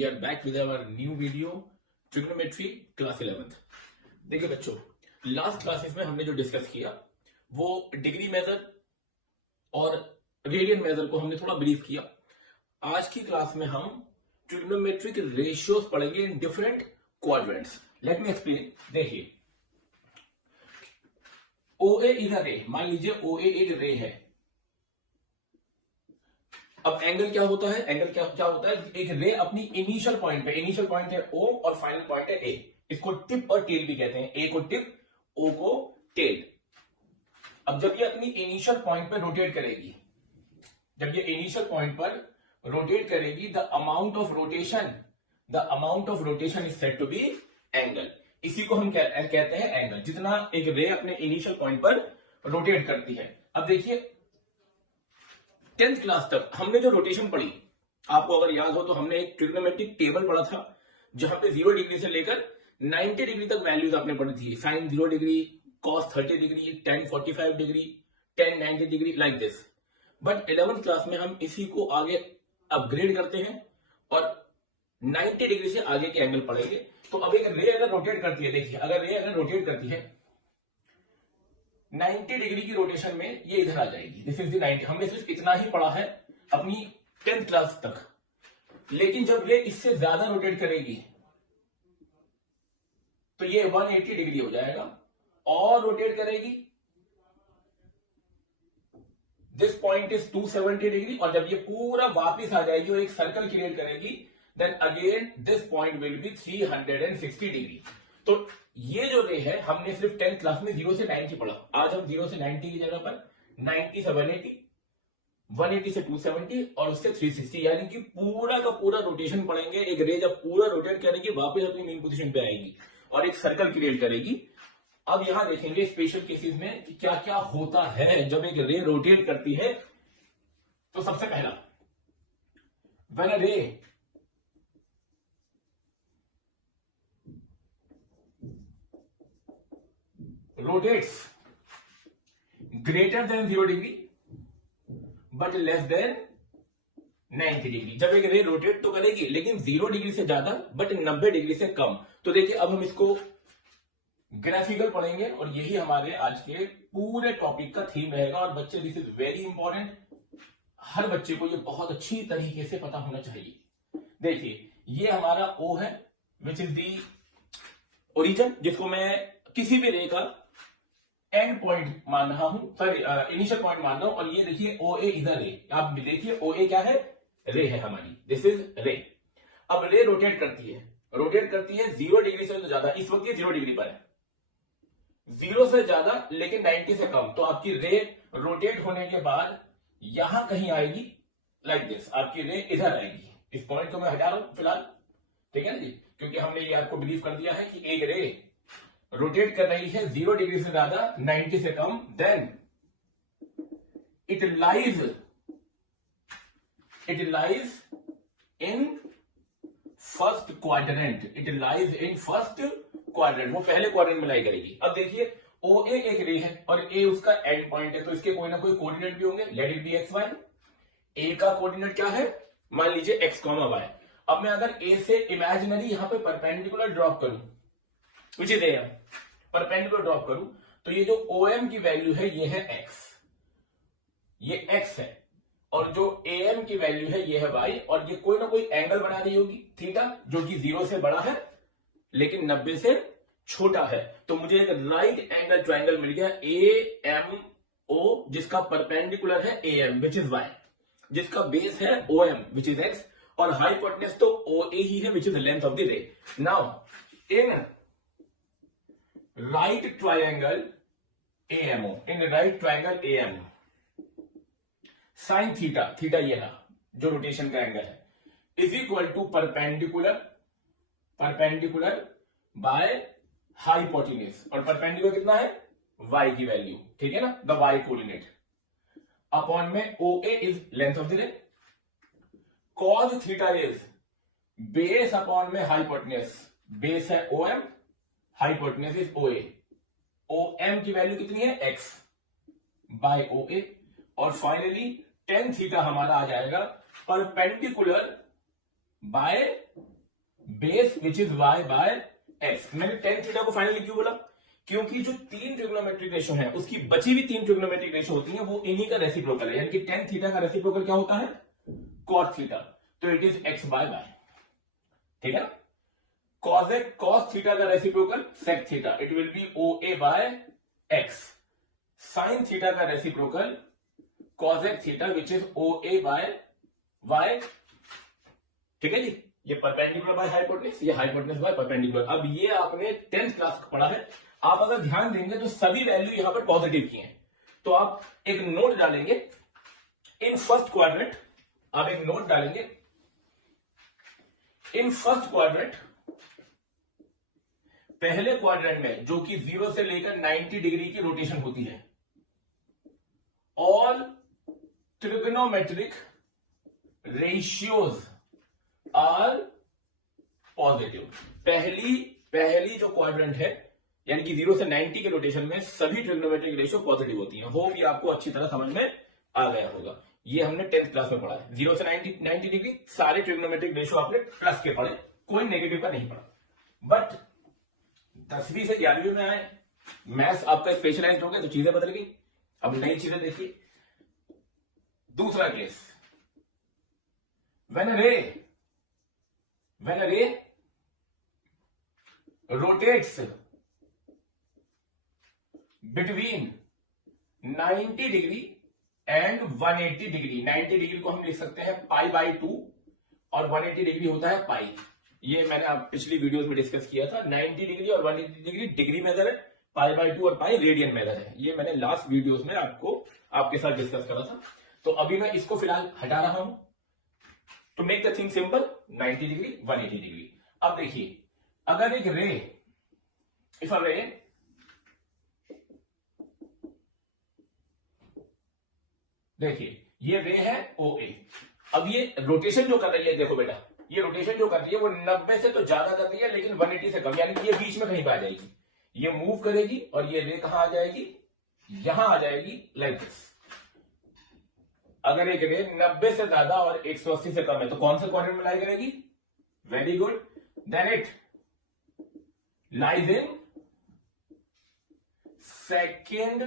we are back with our new video trigonometry class 11th। देखिए बच्चों, last classes में हमने जो डिस्कस किया वो डिग्री मेजर और रेडियन मेजर को हमने थोड़ा ब्रीफ किया। आज की क्लास में हम ट्रिग्नोमेट्रिक रेशियोज पढ़ेंगे in different quadrants. Let me explain. देखिए, OA इज अ रे। मान लीजिए OA एक रे है। अब एंगल क्या होता है? एंगल क्या होता है? एक रे अपनी इनिशियल पॉइंट पे, इनिशियल पॉइंट है O और फाइनल पॉइंट है A। इसको टिप और टेल भी कहते हैं। A को टिप, O को टेल। अब जब ये अपनी इनिशियल पॉइंट पर रोटेट करेगी, जब ये इनिशियल पॉइंट पर रोटेट करेगी, the amount of rotation is said to be angle. इसी को हम कहते हैं एंगल, जितना एक रे अपने इनिशियल पॉइंट पर रोटेट करती है। अब देखिए, 10th क्लास तक हमने जो रोटेशन पढ़ी, आपको अगर याद हो तो हमने एक ट्रिग्नोमेट्रिक टेबल पढ़ा था जहां पे 0 डिग्री से लेकर 90 डिग्री तक वैल्यूज आपने पढ़ी थी। Sine 0 degree, cos 30 degree, tan 45 degree, tan 90 degree, like this. But 11th class में हम इसी को आगे अपग्रेड करते हैं और 90 डिग्री से आगे के एंगल पढ़ेंगे। तो अब एक रे अगर रोटेट करती है, देखिए अगर रे अगर रोटेट करती है 90 डिग्री की रोटेशन में, ये इधर आ जाएगी। This is the 90। हमने सिर्फ इतना ही पढ़ा है अपनी 10th क्लास तक। लेकिन जब ये इससे ज्यादा रोटेट करेगी तो ये 180 डिग्री हो जाएगा और रोटेट करेगी। This point is 270 degree. और जब ये पूरा वापस आ जाएगी और एक सर्कल क्रिएट करेगी, then again this point will be 360 degree. तो ये जो रे है, हमने सिर्फ 10th क्लास में 0 से 90 पढ़ा। आज हम 0 से 90 की जगह पर 90 से 180, 180 से 270 और उससे 360, यानी कि पूरा का पूरा रोटेशन पढ़ेंगे। एक रे जब पूरा रोटेट करेगी, वापस अपनी मेन पोजीशन पे आएगी और एक सर्कल क्रिएट करेगी। अब यहां देखेंगे स्पेशल केसेस में कि क्या क्या होता है जब एक रे रोटेट करती है। तो सबसे पहला, व्हेन अ रे rotates greater than 0 degree but less than 90 degree. जब एक रे रोटेट तो करेगी लेकिन 0 डिग्री से ज्यादा बट 90 डिग्री से कम। तो देखिए, अब हम इसको ग्राफिकल पढ़ेंगे और यही हमारे आज के पूरे टॉपिक का थीम रहेगा। और बच्चे, दिस इज वेरी इंपॉर्टेंट। हर बच्चे को ये बहुत अच्छी तरीके से पता होना चाहिए। देखिए, ये हमारा O है, विच इज दी ओरिजिन, जिसको मैं किसी भी रे का एंड पॉइंट मान रहा हूं, सॉरी इनिशियल पॉइंट मान रहा हूं। और ये देखिए OA इधर रे। आप देखिए OA क्या है? रे है हमारी। दिस इज रे। अब रे रोटेट करती है 0 डिग्री से तो ज्यादा। इस वक्त ये 0 डिग्री पर है, 0 से ज्यादा लेकिन 90 से कम। तो आपकी रे रोटेट होने के बाद यहां कहीं आएगी, लाइक दिस। आपकी रे इधर आएगी। इस पॉइंट को मैं हटा रहा हूं फिलहाल, ठीक है ना जी, क्योंकि हमने ये आपको बिलीव कर दिया है कि एक रे रोटेट कर रही है 0 डिग्री से ज्यादा, 90 से कम, then it lies in first quadrant. वो पहले क्वाड्रेंट में लाई करेगी। अब देखिए, OA एक रे है और A उसका एंड पॉइंट है, तो इसके कोई ना कोई कोऑर्डिनेट भी होंगे। Let it be XY। A का कोऑर्डिनेट क्या है? मान लीजिए X, Y। अब मैं अगर A से इमेजिनरी यहां पे परपेंडिकुलर ड्रॉप करूं, which is AM, perpendicular drop करूं, तो ये जो OM की वैल्यू है ये है X, ये X है। और जो AM की वैल्यू है ये है Y। और ये कोई ना कोई एंगल बना रही होगी थीटा, जो कि 0 से बड़ा है लेकिन 90 से छोटा है। तो मुझे एक राइट एंगल ट्राइंगल मिल गया AMO, जिसका परपेंडिकुलर है AM, विच इज Y, जिसका बेस है OM, विच इज X, और हाइपोटेन्यूज तो OA ही है, which is length of the ray. Now in right triangle AMO, sin theta ये है जो रोटेशन का एंगल है, is equal to perpendicular by hypotenuse. और परपेंडिकुलर कितना है? Y की वैल्यू, ठीक है ना, द Y कोऑर्डिनेट अपॉन में OA is length of the ray, cos theta is base upon में हाइपोटेन्यूज। बेस है OM, hypotenuse is OA। OM की वैल्यू कितनी है? X by OA। और फाइनली टेन थीटा हमारा आ जाएगा perpendicular by base which is y by x। मैंने टेन थीटा को फाइनली क्यों बोला? क्योंकि जो तीन ट्रिग्नोमेट्रिक रेशो है उसकी बची हुई तीन ट्रिग्नोमेट्रिक रेशो होती है वो इन्हीं का रेसिप्रोकल है, यानी कि टेन थीटा का रेसिप्रोकल क्या होता है? cos theta. तो it is x by y, ठीक है ना। cos थीटा का reciprocal sec theta, it will be OA by x। sin theta का reciprocal cosec theta which is OA by y, ठीक है जी। ये परपेंडिकुलर बाय हाइपोटेन्यूज, ये हाइपोटेन्यूज बाय परपेंडिकुलर। अब ये आपने 10th क्लास पढ़ा है, आप अगर ध्यान देंगे तो सभी वैल्यू यहां पर पॉजिटिव की हैं। तो आप एक नोट डालेंगे इन फर्स्ट क्वाड्रेंट, आप एक नोट डालेंगे इन फर्स्ट क्वाड्रेंट, पहले क्वाड्रेंट में जो कि 0 से लेकर 90 डिग्री की रोटेशन होती है, all trigonometric ratios are positive. पहली जो क्वाड्रेंट है यानी कि 0 से 90 के रोटेशन में सभी ट्रिग्नोमेट्रिक रेशियो पॉजिटिव होती हैं। होप ये आपको अच्छी तरह समझ में आ गया होगा। ये हमने 10th क्लास में पढ़ा है। 0 से 90 डिग्री सारे ट्रिग्नोमेट्रिक रेशियो आपने प्लस के पढ़े, कोई नेगेटिव का नहीं पढ़ा। बट 10वीं से 11वीं में आए, मैथ्स आपका स्पेशलाइज्ड हो गया तो चीजें बदल गई। अब नई चीजें देखिए। दूसरा case, when a ray rotates between 90 degree and 180 degree, 90 degree को हम लिख सकते हैं पाई बाई 2 और 180 डिग्री होता है पाई। ये मैंने आप पिछली वीडियोस में डिस्कस किया था। 90 डिग्री और 180 डिग्री डिग्री मेथड है, पाई बाई 2 और पाई रेडियन मेथड है। ये मैंने लास्ट वीडियोस में आपके साथ डिस्कस करा था। तो अभी मैं इसको फिलहाल हटा रहा हूं to make the thing simple. 90 degree 180 degree. अब देखिए, अगर एक रे, इफ अ रे देखिए ये रे है OA। अब ये रोटेशन जो कर रही है, देखो बेटा, ये रोटेशन जो कर रही है वो 90 से तो ज्यादा कर रही है लेकिन 180 से कम, यानी कि ये बीच में कहीं पे आ जाएगी। ये मूव करेगी और ये रे कहां आ जाएगी? यहां आ जाएगी, लाइक दिस। अगर एक रे 90 से ज्यादा और 180 से कम है तो कौन से क्वाड्रेंट में लाई करेगी? Very good, then it lies in second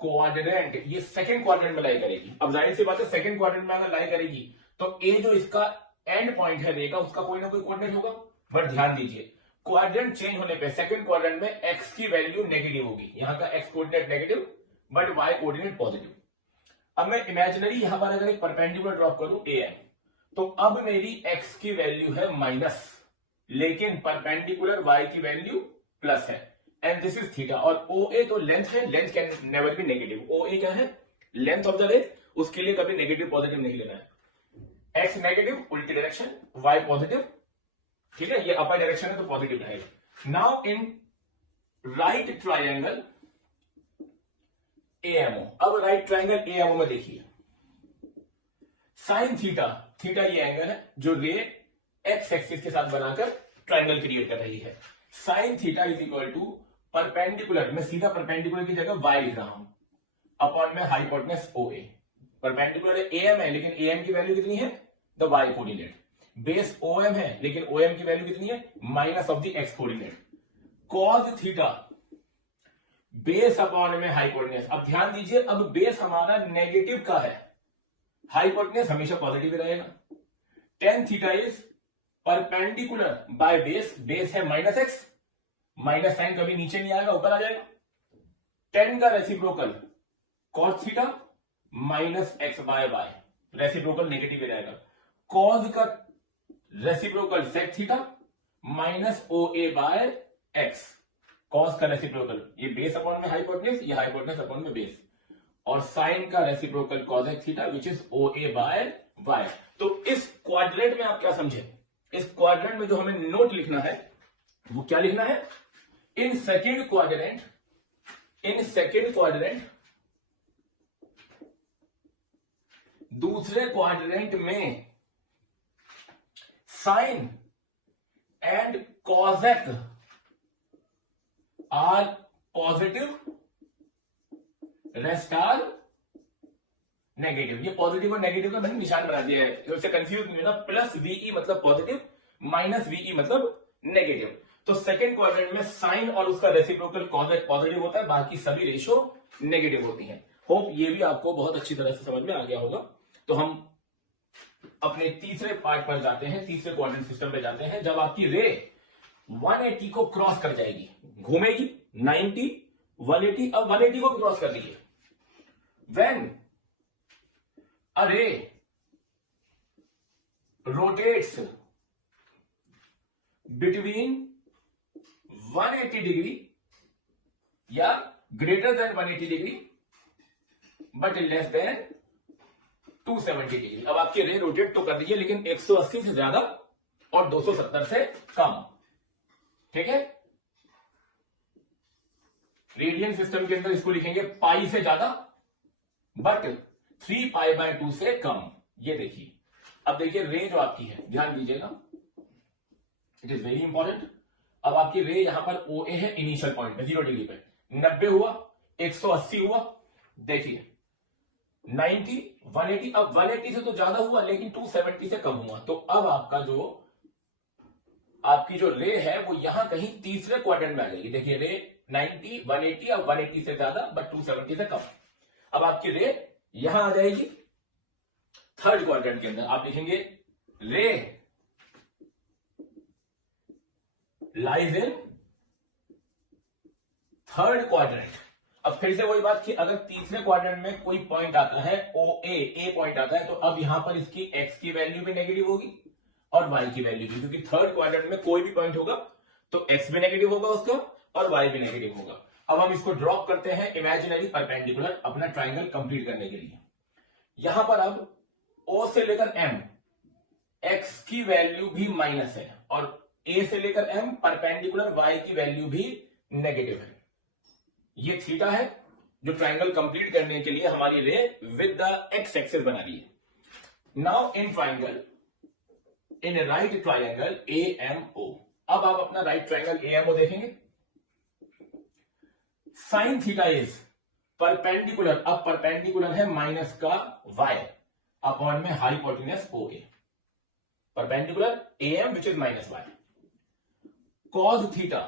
quadrant. ये सेकेंड क्वाड्रेंट में लाई करेगी। अब जाहिर सी बात है, सेकेंड क्वाड्रेंट में अगर लाई करेगी तो ए जो इसका एंड पॉइंट है रे का, उसका कोई ना कोई कोऑर्डिनेट होगा। बट ध्यान दीजिए, क्वाड्रेंट चेंज होने पे सेकेंड क्वाड्रेंट में एक्स की वैल्यू नेगेटिव होगी। यहां का x coordinate negative but why coordinate positive. अब मैं इमेजिनरी यहां पर अगर एक परपेंडिकुलर ड्रॉप करूं AM, तो अब मेरी x की वैल्यू है माइनस, लेकिन परपेंडिकुलर y की वैल्यू प्लस है, एंड दिस इज थीटा। और OA तो लेंथ है, length can never be negative. OA क्या है? लेंथ ऑफ द रे, उसके लिए कभी नेगेटिव पॉजिटिव नहीं लेना है। x नेगेटिव उल्टी डायरेक्शन, y पॉजिटिव, ठीक है, ये अपर डायरेक्शन है तो पॉजिटिव रहेगा। Now in right triangle AMO, अब राइट ट्राइंगल AMO में देखिए, साइन थीटा, थीटा ये एंगल है जो रे एक्स एक्सिस के साथ बनाकर ट्राइंगल क्रिएट कर रही है। Sine theta is equal to perpendicular, मैं सीधा परपेंडिकुलर की जगह y लिख रहा हूं, अपॉन में हाइपोटेनस OA। परपेंडिकुलर AM है लेकिन AM की वैल्यू कितनी है? The y coordinate. Base OM है लेकिन OM की वैल्यू कितनी है? Minus of the x coordinate. Cos theta base upon में हाइपोटेनस। अब ध्यान दीजिए, अब बेस हमारा नेगेटिव का है, हाइपोटेनस हमेशा पॉजिटिव रहेगा। Tan theta is perpendicular by base, base है माइनस एक्स, माइनस साइन कभी नीचे नहीं आएगा, ऊपर आ जाएगा। टेन का reciprocal cos theta minus x by y, reciprocal negative रहेगा। कॉस का reciprocal sec theta minus OA by x, cos का रेसिप्रोकल, ये बेस अपॉन में हाइपोटेनस, ये हाइपोटेनस अपॉन में बेस। और साइन का reciprocal cosec theta which is OA by y. तो इस क्वाड्रेंट में आप क्या समझे? इस क्वाड्रेंट में जो हमें नोट लिखना है वो क्या लिखना है? इन सेकेंड क्वाड्रेंट, दूसरे क्वाड्रेंट में sine and cosec are positive, rest are negative. ये पॉजिटिव और नेगेटिव का मैंने निशान बना दिया है, उससे कंफ्यूज नहीं होना। प्लस वीई मतलब पॉजिटिव, माइनस वीई मतलब नेगेटिव। तो सेकंड क्वाड्रेंट में साइन और उसका रेसिप्रोकल पॉजिटिव होता है, बाकी सभी रेशो नेगेटिव होती हैं। होप ये भी आपको बहुत अच्छी तरह से समझ में आ गया होगा। तो हम अपने तीसरे पार्ट पर जाते हैं, तीसरे क्वाड्रेंट सिस्टम पे जाते हैं। जब आपकी रे 180 को क्रॉस कर जाएगी, घूमेगी 90, 180, अब 180 को क्रॉस कर लीजिए। When a ray rotates between 180 degree या greater than 180 degree but less than 270 degree. अब आपकी रे रोटेट तो कर दीजिए, लेकिन 180 से ज्यादा और 270 से कम। ठीक है, रेडियन सिस्टम के अंदर इसको लिखेंगे पाई से ज्यादा बट 3 पाई बाय 2 से कम। ये देखिए, अब देखिए रे जो आपकी है, ध्यान दीजिएगा, इट इज वेरी इंपॉर्टेंट। अब आपकी रे यहां पर ओ ए है, इनिशियल पॉइंट पे 0 डिग्री पे 90 हुआ, 180 हुआ, देखिए 90, 180। अब 180 से तो ज्यादा हुआ लेकिन 270 से कम हुआ। तो अब आपकी जो रे है वो यहां कहीं तीसरे क्वाड्रेंट में आ जाएगी। देखिए रे 90, 180 और 180 से ज्यादा बट 270 से कम। अब आपकी रे यहां आ जाएगी थर्ड क्वाड्रेंट के अंदर। आप लिखेंगे रे लाइज इन थर्ड क्वाड्रेंट। अब फिर से वही बात कि अगर तीसरे क्वाड्रेंट में कोई पॉइंट आता है, ओ ए पॉइंट आता है, तो अब यहां पर इसकी एक्स की वैल्यू भी नेगेटिव होगी और वाई की वैल्यू भी, क्योंकि थर्ड क्वाड्रेंट में कोई भी पॉइंट होगा तो एक्स भी नेगेटिव होगा उसका और वाई भी नेगेटिव होगा। अब हम इसको ड्रॉप करते हैं इमेजिनरी परपेंडिकुलर अपना ट्राइंगल कंप्लीट करने के लिए। यहां पर अब ओ से लेकर एम एक्स की वैल्यू भी माइनस है और ए से लेकर एम परपेंडिकुलर वाई की वैल्यू भी नेगेटिव है। ये थीटा है जो ट्राइंगल कंप्लीट करने के लिए हमारी रे विद द एक्स एक्सिस बना रही है। Now in triangle, in right triangle A M O, अब आप अपना right triangle A M O देखेंगे। साइन थीटा इज परपेंडिकुलर, अब परपेंडिकुलर है माइनस का वाई अपॉन में hypotenuse O A, perpendicular A M which is minus y. Cos theta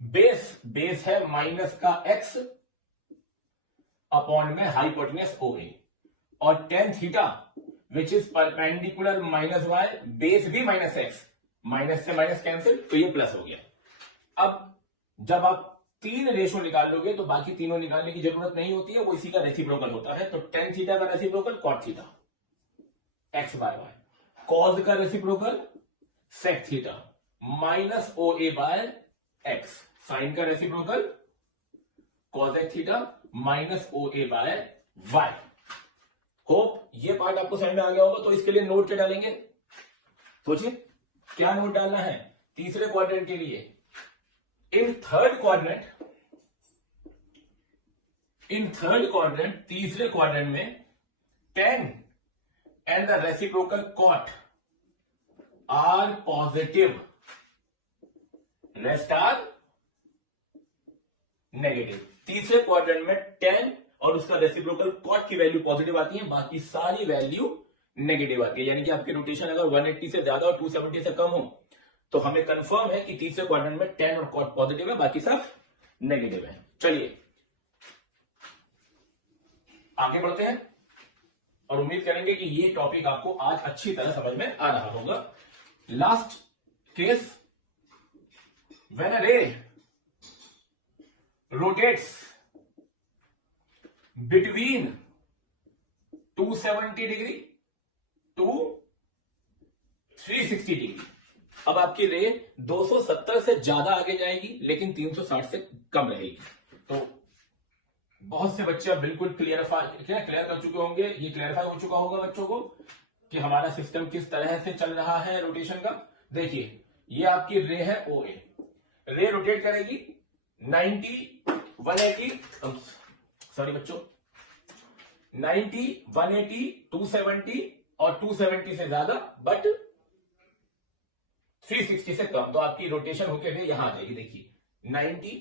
base है minus का एक्स अपॉन में हाइपोटेन्यूस ओ ए, और tan theta which is perpendicular minus y, base भी minus x, minus से minus cancel तो ये plus हो गया। अब जब आप तीन रेशो निकाल लोगे तो बाकी तीनों निकालने की जरूरत नहीं होती है, वो इसी का रेसिप्रोकल होता है। तो टेन थीटा का reciprocal cot theta x by y, cos का reciprocal sec theta minus O A by x, sine का reciprocal cosec theta minus O A by y. Hope ये पार्ट आपको समझ में आ गया होगा। तो इसके लिए नोट क्या डालेंगे, सोचिए क्या नोट डालना है तीसरे क्वाड्रेंट के लिए। इन थर्ड क्वाड्रेंट तीसरे क्वाड्रेंट में tan and the reciprocal cot are positive, rest are negative. तीसरे क्वाड्रेंट में 10 और उसका रेसिप्रोकल कॉट की वैल्यू पॉजिटिव आती है, बाकी सारी वैल्यू नेगेटिव आती है। यानी कि आपकी रोटेशन अगर 180 से ज्यादा और 270 से कम हो तो हमें कंफर्म है कि तीसरे क्वाड्रेंट में 10 और कॉट पॉजिटिव है, बाकी सब नेगेटिव है। चलिए आगे बढ़ते हैं और उम्मीद करेंगे कि ये टॉपिक आपको आज अच्छी तरह समझ में आ रहा होगा। Last case, when a ray rotates between 270 degree to 360 degree. अब आपकी रे 270 से ज्यादा आगे जाएगी लेकिन 360 से कम रहेगी। तो बहुत से बच्चे अब बिल्कुल क्लियर कर चुके होंगे, ये क्लियरफाई हो चुका होगा बच्चों को कि हमारा सिस्टम किस तरह से चल रहा है रोटेशन का। देखिए ये आपकी रे है ओ ए, रे रोटेट करेगी 90, 180, सॉरी बच्चों, 90, 180, 270 और 270 से ज्यादा बट 360 से कम। तो आपकी रोटेशन होकर रे यहां आ जाएगी। देखिए 90,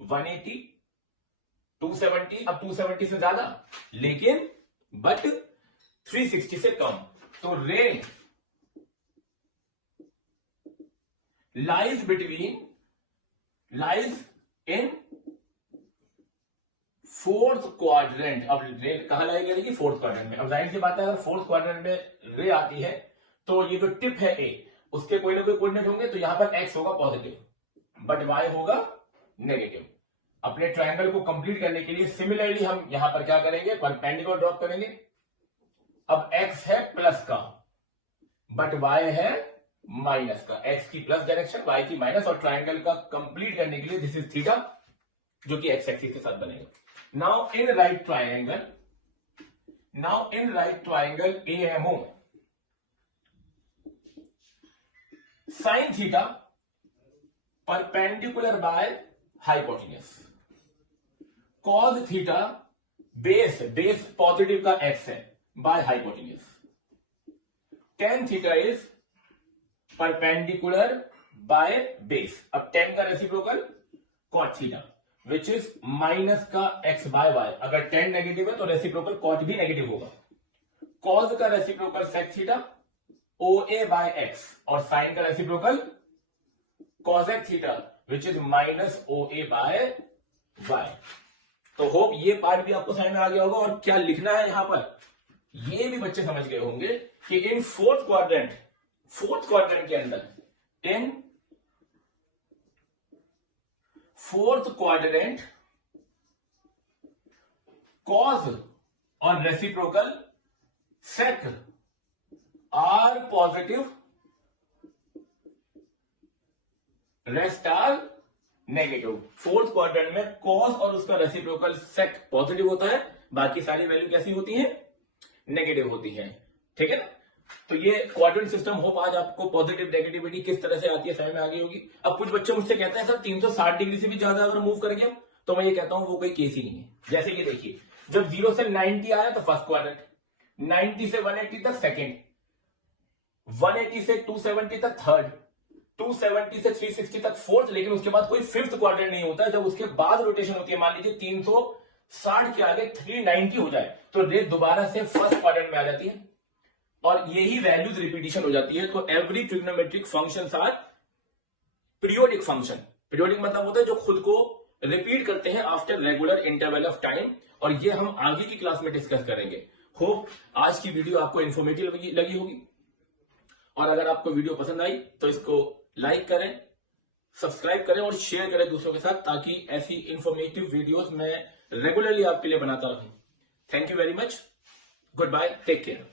180, 270, अब 270 से ज्यादा लेकिन बट 360 से कम। तो रे लाइज इन फोर्थ क्वाड्रेंट। अब रे कहां लाई करेगी? फोर्थ क्वाड्रेंट में। अब जाहिर सी बात है अगर फोर्थ क्वाड्रेंट में रे आती है तो ये जो टिप है ए, उसके कोई ना कोई कोऑर्डिनेट होंगे, तो यहां पर एक्स होगा पॉजिटिव बट वाई होगा नेगेटिव। अपने ट्रायंगल को कंप्लीट करने के लिए सिमिलरली हम यहां पर क्या करेंगे? परपेंडिकुलर ड्रॉप करेंगे। अब एक्स है प्लस का बट वाई है माइनस का। एक्स की प्लस डायरेक्शन, वाई की माइनस, और ट्रायंगल का कंप्लीट करने के लिए दिस इज थीटा, जो कि एक्स एक्सिस के साथ बनेगा। Now in right triangle AMO, sine theta perpendicular by hypotenuse, cos theta base positive का एक्स है by hypotenuse, tan theta is perpendicular by base. अब टेन का reciprocal cot theta which is minus का x by y. अगर tan negative है तो reciprocal cot भी negative होगा। कॉस का reciprocal sec theta OA by x, और साइन का reciprocal cosec theta which is minus OA by y. तो होप ये पार्ट भी आपको समझ में आ गया होगा। और क्या लिखना है यहां पर, ये भी बच्चे समझ गए होंगे कि इन फोर्थ क्वाड्रेंट के अंदर, इन फोर्थ क्वाड्रेंट कॉस और reciprocal sec are positive, rest are negative. Fourth quadrant में कॉस और उसका रेसिप्रोकल सेक पॉजिटिव होता है, बाकी सारी वैल्यू कैसी होती है? नेगेटिव होती है। ठीक है ना? तो ये क्वाड्रेंट सिस्टम होप आज आपको पॉजिटिव नेगेटिविटी किस तरह से आती है समझ में आ गई होगी। अब कुछ बच्चे मुझसे कहते हैं सर 360 डिग्री से भी ज्यादा अगर मूव करेंगे, तो मैं ये कहता हूं वो कोई केस ही नहीं है। जैसे कि देखिए, जब 0 से 90 आया तो फर्स्ट क्वाड्रेंट, 90 से 180 तक सेकेंड, 180 से 270 तक थर्ड, 270 से 360 तक फोर्थ, लेकिन उसके बाद कोई फिफ्थ क्वाड्रेंट नहीं होता है। जब उसके बाद रोटेशन होती है, मान लीजिए 360 के आगे 390 हो जाए, तो रेस दोबारा से फर्स्ट क्वाड्रेंट में आ जाती है और यही वैल्यूज रिपीटिशन हो जाती है। तो every trigonometric functions are periodic function. Periodic मतलब होता है जो खुद को रिपीट करते हैं after regular interval of time, और ये हम आगे की क्लास में डिस्कस करेंगे। होप आज की वीडियो आपको इंफॉर्मेटिव लगी होगी, और अगर आपको वीडियो पसंद आई तो इसको लाइक करें, सब्सक्राइब करें और शेयर करें दूसरों के साथ, ताकि ऐसी इंफॉर्मेटिव वीडियोस मैं रेगुलरली आपके लिए बनाता रहूं। Thank you very much, goodbye, take care.